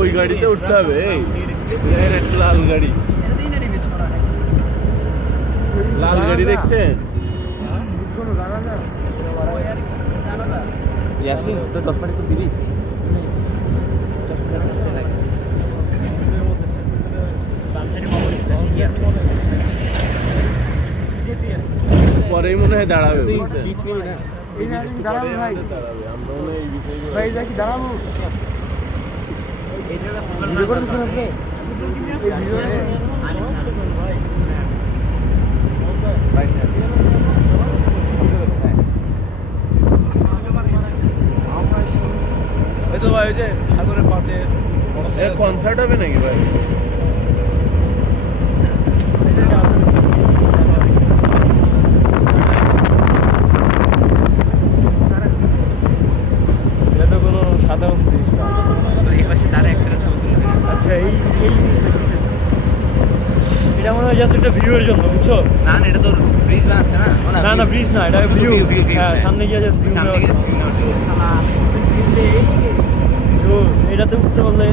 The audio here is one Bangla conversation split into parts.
ওই গাড়িতে উঠতে হবে, লাল গাড়ি, লাল গাড়ি দেখছেন? পরেই মনে হয় দাঁড়াবে, ভাই যে সাগরের পাতে কনসার্ট হবে নাকি ভাই? এটা কোনো সাধারণ জিনিস না। আচ্ছা, এই এটা মনে হয় জাস্ট একটা ভিউয়ের জন্য, বুঝছো? না না, এটা তো ব্রিজ বানাচ্ছে না। না না, ব্রিজ না, এটা ভিউ। হ্যাঁ, সামনে গিয়ে জাস্ট ভিউ। এটাতে উঠতে বললে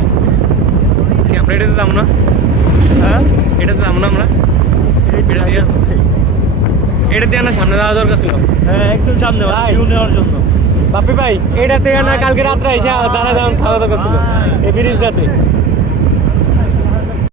আমরা এটাতে যাবো না। হ্যাঁ, এটাতে যাবো না আমরা। এটা দিয়ে না সামনে যাওয়া দরকার ছিল। হ্যাঁ, একদম সামনে ভিউ নেওয়ার জন্য। বাপি ভাই, এটাতে না কালকে রাত্রে এসে দাঁড়া দাঁড়ান খাওয়া দরকার ছিল এই ব্রিজটাতে।